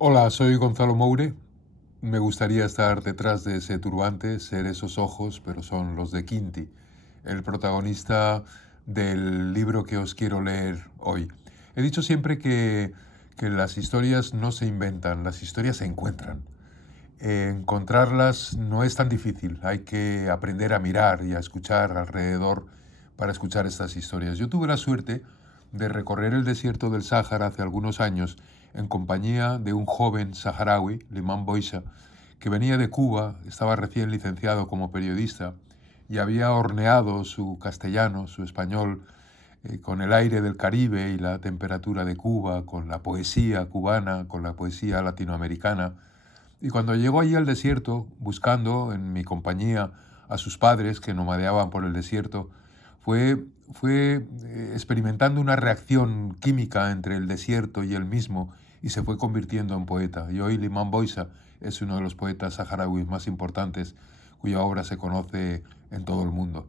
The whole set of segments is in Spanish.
Hola, soy Gonzalo Moure. Me gustaría estar detrás de ese turbante, ser esos ojos, pero son los de Quinti, el protagonista del libro que os quiero leer hoy. He dicho siempre que las historias no se inventan, las historias se encuentran. Encontrarlas no es tan difícil, hay que aprender a mirar y a escuchar alrededor para escuchar estas historias. Yo tuve la suerte de recorrer el desierto del Sáhara hace algunos años en compañía de un joven saharaui, Liman Boisa, que venía de Cuba, estaba recién licenciado como periodista y había horneado su castellano, su español, con el aire del Caribe y la temperatura de Cuba, con la poesía cubana, con la poesía latinoamericana. Y cuando llegó allí al desierto, buscando en mi compañía a sus padres que nomadeaban por el desierto, fue experimentando una reacción química entre el desierto y él mismo y se fue convirtiendo en poeta. Y hoy Liman Boisa es uno de los poetas saharauis más importantes cuya obra se conoce en todo el mundo.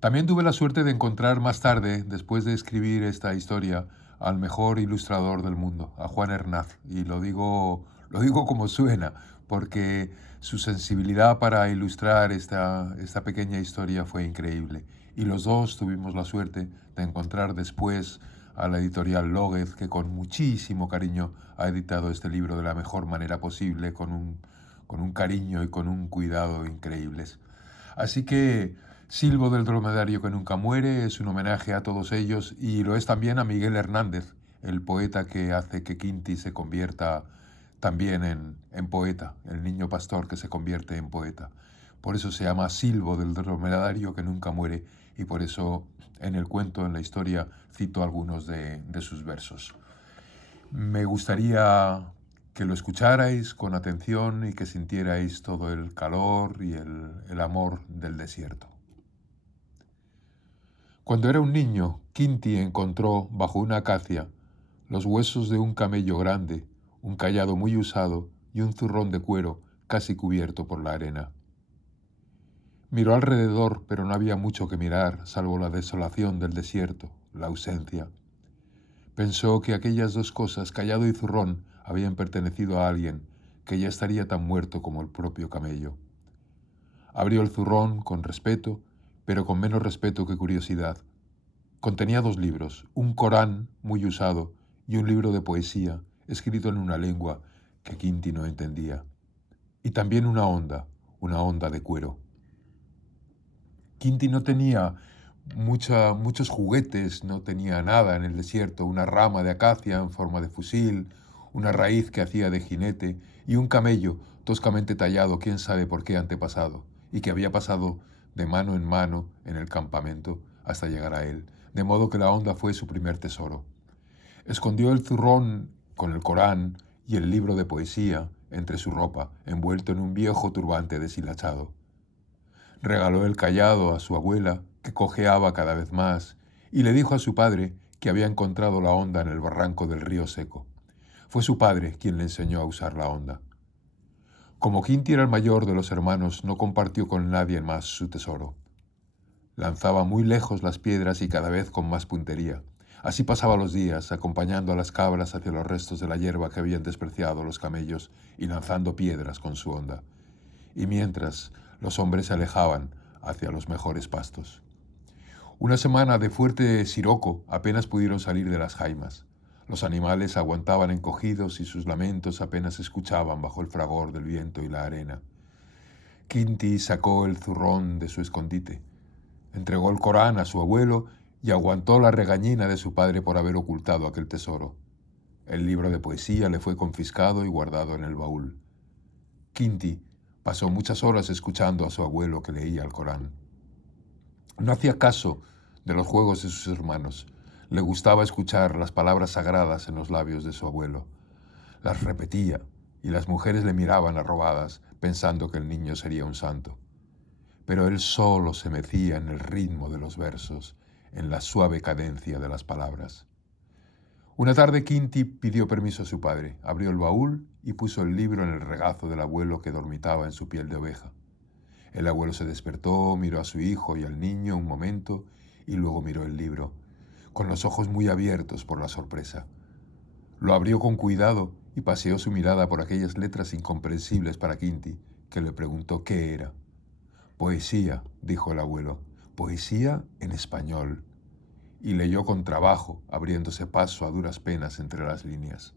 También tuve la suerte de encontrar más tarde, después de escribir esta historia, al mejor ilustrador del mundo, a Juan Hernaz. Y lo digo como suena, porque su sensibilidad para ilustrar esta pequeña historia fue increíble. Y los dos tuvimos la suerte de encontrar después a la editorial Lóguez, que con muchísimo cariño ha editado este libro de la mejor manera posible, con un cariño y con un cuidado increíbles. Así que Silbo del dromedario que nunca muere es un homenaje a todos ellos y lo es también a Miguel Hernández, el poeta que hace que Quinti se convierta también en poeta, el niño pastor que se convierte en poeta. Por eso se llama Silbo del dromedario que nunca muere y por eso en el cuento, en la historia, cito algunos de sus versos. Me gustaría que lo escucharais con atención y que sintierais todo el calor y el amor del desierto. Cuando era un niño, Quinti encontró bajo una acacia los huesos de un camello grande, un cayado muy usado y un zurrón de cuero casi cubierto por la arena. Miró alrededor, pero no había mucho que mirar, salvo la desolación del desierto, la ausencia. Pensó que aquellas dos cosas, cayado y zurrón, habían pertenecido a alguien que ya estaría tan muerto como el propio camello. Abrió el zurrón con respeto, pero con menos respeto que curiosidad. Contenía dos libros, un Corán muy usado y un libro de poesía escrito en una lengua que Quinti no entendía. Y también una honda de cuero. Quinti no tenía muchos juguetes, no tenía nada en el desierto, una rama de acacia en forma de fusil, una raíz que hacía de jinete y un camello toscamente tallado, quién sabe por qué antepasado, y que había pasado de mano en el campamento hasta llegar a él, de modo que la honda fue su primer tesoro. Escondió el zurrón con el Corán y el libro de poesía entre su ropa, envuelto en un viejo turbante deshilachado. Regaló el cayado a su abuela, que cojeaba cada vez más, y le dijo a su padre que había encontrado la honda en el barranco del río seco. Fue su padre quien le enseñó a usar la honda. Como Quinti era el mayor de los hermanos, no compartió con nadie más su tesoro. Lanzaba muy lejos las piedras y cada vez con más puntería. Así pasaba los días, acompañando a las cabras hacia los restos de la hierba que habían despreciado los camellos y lanzando piedras con su honda. Y mientras los hombres se alejaban hacia los mejores pastos. Una semana de fuerte siroco apenas pudieron salir de las jaimas. Los animales aguantaban encogidos y sus lamentos apenas se escuchaban bajo el fragor del viento y la arena. Quinti sacó el zurrón de su escondite, entregó el Corán a su abuelo y aguantó la regañina de su padre por haber ocultado aquel tesoro. El libro de poesía le fue confiscado y guardado en el baúl. Quinti pasó muchas horas escuchando a su abuelo que leía el Corán. No hacía caso de los juegos de sus hermanos. Le gustaba escuchar las palabras sagradas en los labios de su abuelo. Las repetía y las mujeres le miraban arrobadas pensando que el niño sería un santo. Pero él solo se mecía en el ritmo de los versos, en la suave cadencia de las palabras. Una tarde Quinti pidió permiso a su padre, abrió el baúl y puso el libro en el regazo del abuelo que dormitaba en su piel de oveja. El abuelo se despertó, miró a su hijo y al niño un momento y luego miró el libro, con los ojos muy abiertos por la sorpresa. Lo abrió con cuidado y paseó su mirada por aquellas letras incomprensibles para Quinti, que le preguntó qué era. Poesía, dijo el abuelo, poesía en español. Y leyó con trabajo, abriéndose paso a duras penas entre las líneas.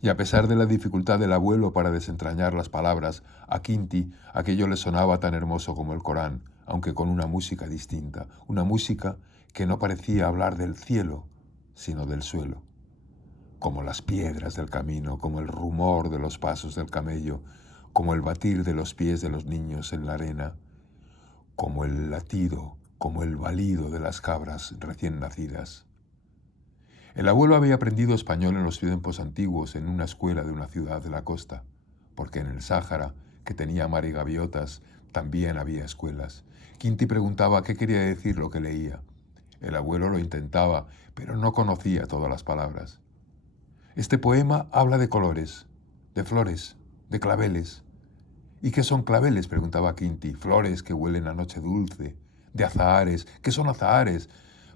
Y a pesar de la dificultad del abuelo para desentrañar las palabras, a Quinti aquello le sonaba tan hermoso como el Corán, aunque con una música distinta, una música que no parecía hablar del cielo, sino del suelo, como las piedras del camino, como el rumor de los pasos del camello, como el batir de los pies de los niños en la arena, como el latido, como el balido de las cabras recién nacidas. El abuelo había aprendido español en los tiempos antiguos en una escuela de una ciudad de la costa, porque en el Sáhara, que tenía mar y gaviotas, también había escuelas. Quinti preguntaba qué quería decir lo que leía. El abuelo lo intentaba, pero no conocía todas las palabras. Este poema habla de colores, de flores, de claveles. ¿Y qué son claveles?, preguntaba Quinti. Flores que huelen a noche dulce, de azahares. ¿Qué son azahares?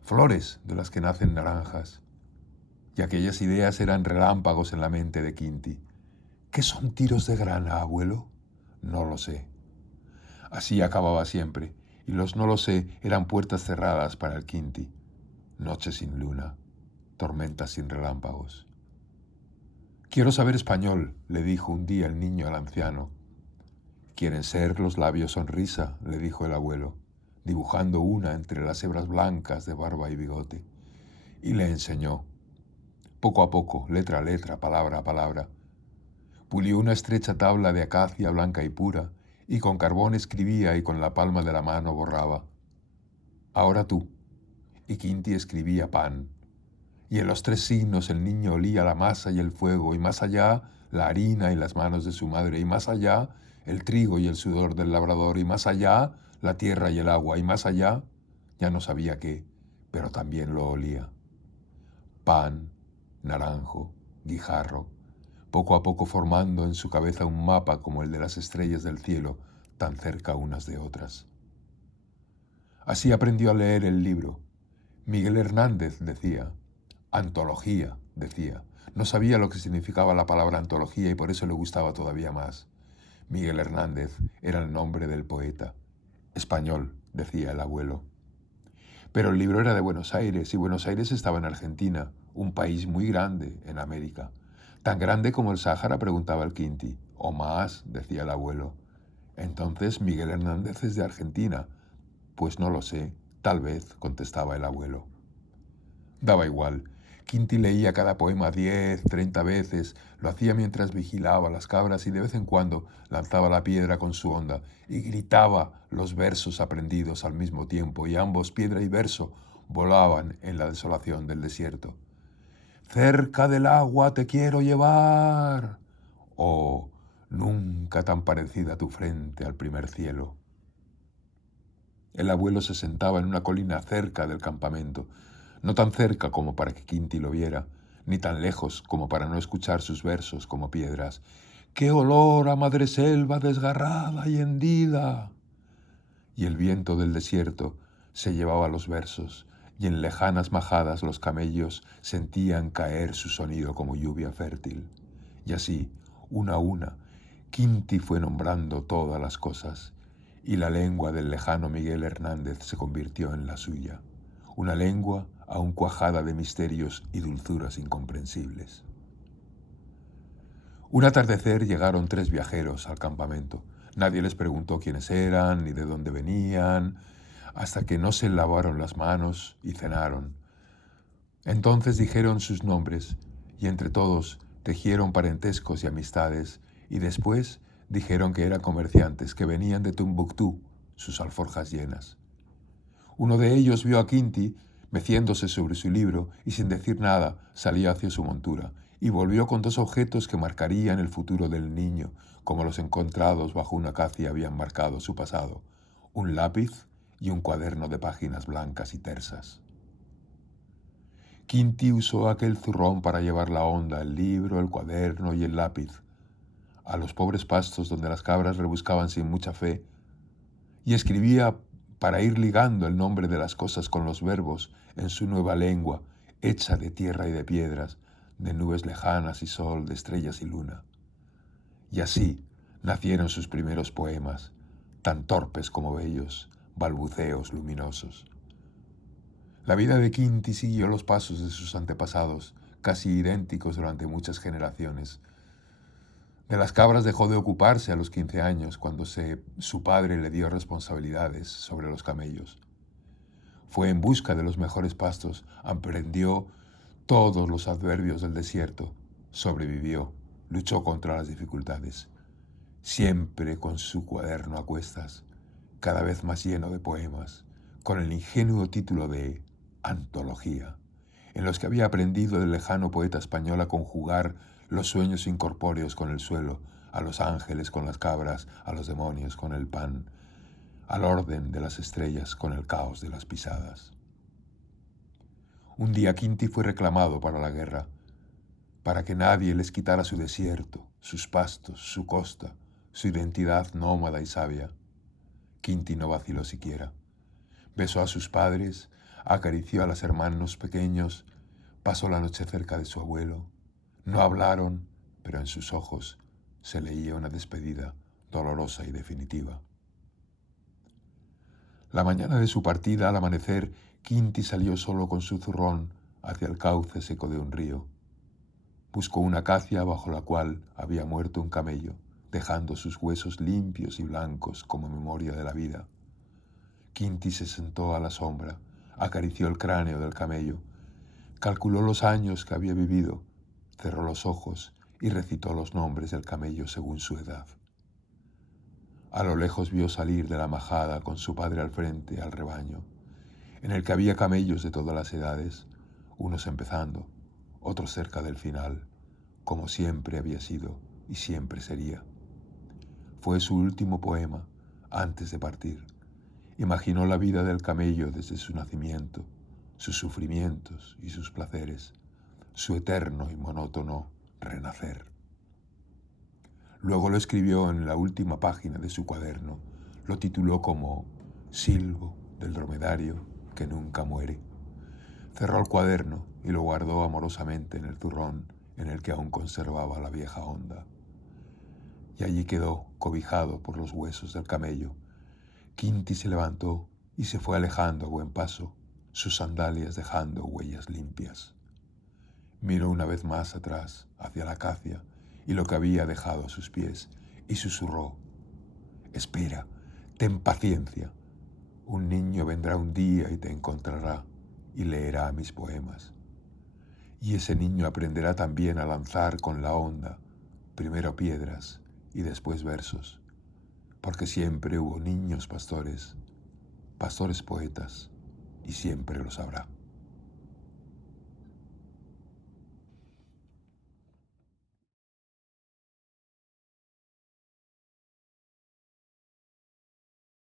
Flores de las que nacen naranjas. Y aquellas ideas eran relámpagos en la mente de Quinti. ¿Qué son tiros de grana, abuelo? No lo sé. Así acababa siempre, y los no lo sé eran puertas cerradas para el Quinti. Noche sin luna, tormentas sin relámpagos. Quiero saber español, le dijo un día el niño al anciano. ¿Quieren ser los labios sonrisa?, le dijo el abuelo, dibujando una entre las hebras blancas de barba y bigote. Y le enseñó. Poco a poco, letra a letra, palabra a palabra. Pulió una estrecha tabla de acacia blanca y pura, y con carbón escribía y con la palma de la mano borraba. Ahora tú. Y Quinti escribía pan. Y en los tres signos el niño olía la masa y el fuego, y más allá la harina y las manos de su madre, y más allá el trigo y el sudor del labrador, y más allá la tierra y el agua, y más allá ya no sabía qué, pero también lo olía. Pan, naranjo, guijarro, poco a poco formando en su cabeza un mapa como el de las estrellas del cielo, tan cerca unas de otras. Así aprendió a leer el libro. Miguel Hernández decía, antología, decía. No sabía lo que significaba la palabra antología y por eso le gustaba todavía más. Miguel Hernández era el nombre del poeta. Español, decía el abuelo. Pero el libro era de Buenos Aires y Buenos Aires estaba en Argentina, un país muy grande en América. ¿Tan grande como el Sáhara?, preguntaba el Quinti. O más, decía el abuelo. Entonces Miguel Hernández es de Argentina. Pues no lo sé, tal vez, contestaba el abuelo. Daba igual. Quinti leía cada poema 10, 30 veces, lo hacía mientras vigilaba las cabras y de vez en cuando lanzaba la piedra con su honda y gritaba los versos aprendidos al mismo tiempo y ambos, piedra y verso, volaban en la desolación del desierto. Cerca del agua te quiero llevar. Oh, nunca tan parecida tu frente al primer cielo. El abuelo se sentaba en una colina cerca del campamento, no tan cerca como para que Quinti lo viera, ni tan lejos como para no escuchar sus versos como piedras. ¡Qué olor a madreselva desgarrada y hendida! Y el viento del desierto se llevaba los versos, y en lejanas majadas los camellos sentían caer su sonido como lluvia fértil. Y así, una a una, Quinti fue nombrando todas las cosas, y la lengua del lejano Miguel Hernández se convirtió en la suya, una lengua aún cuajada de misterios y dulzuras incomprensibles. Un atardecer llegaron 3 viajeros al campamento. Nadie les preguntó quiénes eran ni de dónde venían, hasta que no se lavaron las manos y cenaron. Entonces dijeron sus nombres, y entre todos tejieron parentescos y amistades, y después dijeron que eran comerciantes, que venían de Tombuctú, sus alforjas llenas. Uno de ellos vio a Quinti meciéndose sobre su libro y sin decir nada salió hacia su montura y volvió con 2 objetos que marcarían el futuro del niño, como los encontrados bajo una acacia habían marcado su pasado, un lápiz y un cuaderno de páginas blancas y tersas. Quinti usó aquel zurrón para llevar la honda, el libro, el cuaderno y el lápiz, a los pobres pastos donde las cabras rebuscaban sin mucha fe, y escribía para ir ligando el nombre de las cosas con los verbos en su nueva lengua, hecha de tierra y de piedras, de nubes lejanas y sol, de estrellas y luna. Y así nacieron sus primeros poemas, tan torpes como bellos, balbuceos luminosos. La vida de Quinti siguió los pasos de sus antepasados, casi idénticos durante muchas generaciones. De las cabras dejó de ocuparse a los 15 años, cuando su padre le dio responsabilidades sobre los camellos. Fue en busca de los mejores pastos, aprendió todos los adverbios del desierto, sobrevivió, luchó contra las dificultades, siempre con su cuaderno a cuestas, cada vez más lleno de poemas, con el ingenuo título de Antología, en los que había aprendido del lejano poeta español a conjugar los sueños incorpóreos con el suelo, a los ángeles con las cabras, a los demonios con el pan, al orden de las estrellas con el caos de las pisadas. Un día Quinti fue reclamado para la guerra, para que nadie les quitara su desierto, sus pastos, su costa, su identidad nómada y sabia. Quinti no vaciló siquiera. Besó a sus padres, acarició a los hermanos pequeños, pasó la noche cerca de su abuelo. No hablaron, pero en sus ojos se leía una despedida dolorosa y definitiva. La mañana de su partida, al amanecer, Quinti salió solo con su zurrón hacia el cauce seco de un río. Buscó una acacia bajo la cual había muerto un camello, dejando sus huesos limpios y blancos como memoria de la vida. Quinti se sentó a la sombra, acarició el cráneo del camello, calculó los años que había vivido, cerró los ojos y recitó los nombres del camello según su edad. A lo lejos vio salir de la majada con su padre al frente al rebaño, en el que había camellos de todas las edades, unos empezando, otros cerca del final, como siempre había sido y siempre sería. Fue su último poema antes de partir. Imaginó la vida del camello desde su nacimiento, sus sufrimientos y sus placeres, su eterno y monótono renacer. Luego lo escribió en la última página de su cuaderno, lo tituló como Silbo del dromedario que nunca muere. Cerró el cuaderno y lo guardó amorosamente en el zurrón en el que aún conservaba la vieja honda. Y allí quedó, cobijado por los huesos del camello. Quinti se levantó y se fue alejando a buen paso, sus sandalias dejando huellas limpias. Miró una vez más atrás, hacia la acacia, y lo que había dejado a sus pies, y susurró: «Espera, ten paciencia. Un niño vendrá un día y te encontrará, y leerá mis poemas. Y ese niño aprenderá también a lanzar con la honda, primero piedras y después versos, porque siempre hubo niños pastores, pastores poetas, y siempre los habrá».